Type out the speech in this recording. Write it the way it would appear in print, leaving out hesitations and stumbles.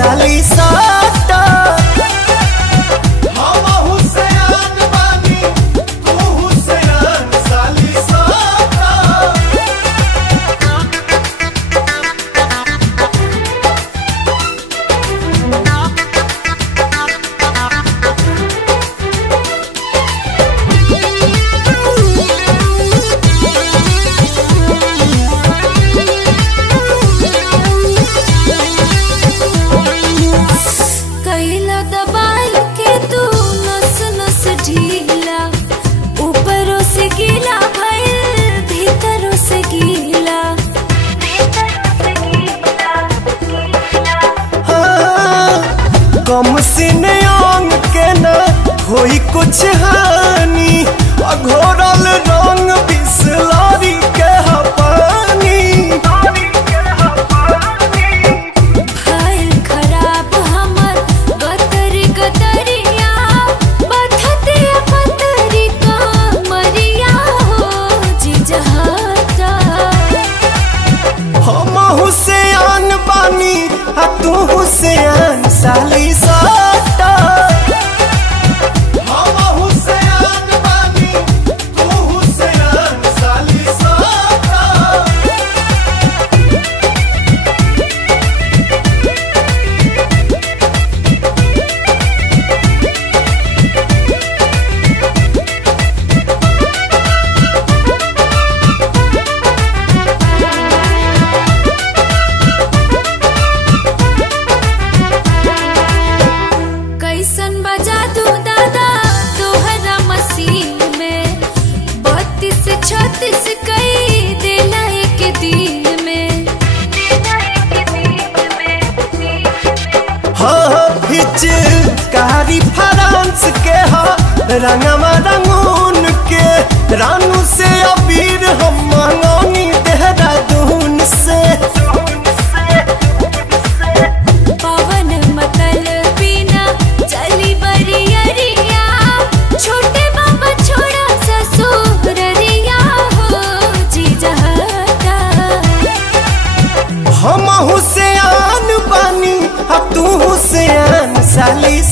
साली साटा। कम सीने अंग के न होई कुछ हानि, घोरल रंग बिसलरी के पानी। भइल खराब हमर गतरी गतरिया, बथतिया पतरी कमरिया हो जिजहता। हम हुसैन बानी आ तू हुसैन साली साटा। कैसन बजा दू दादा तोहरा मसीन में, 32 से 36 कई देला एक दिन में। हाँ हिच कारी फ्रांस के हा रंगवा रंगून के, रानू से अबीर हम मंगौनी देहरादून से। पवन मतल बिना चली बरियरिया, छोटे बाबा छोड़ा ससुररिया हो जिजहता। हम हुसैन बानी आ तू हुसैन साली।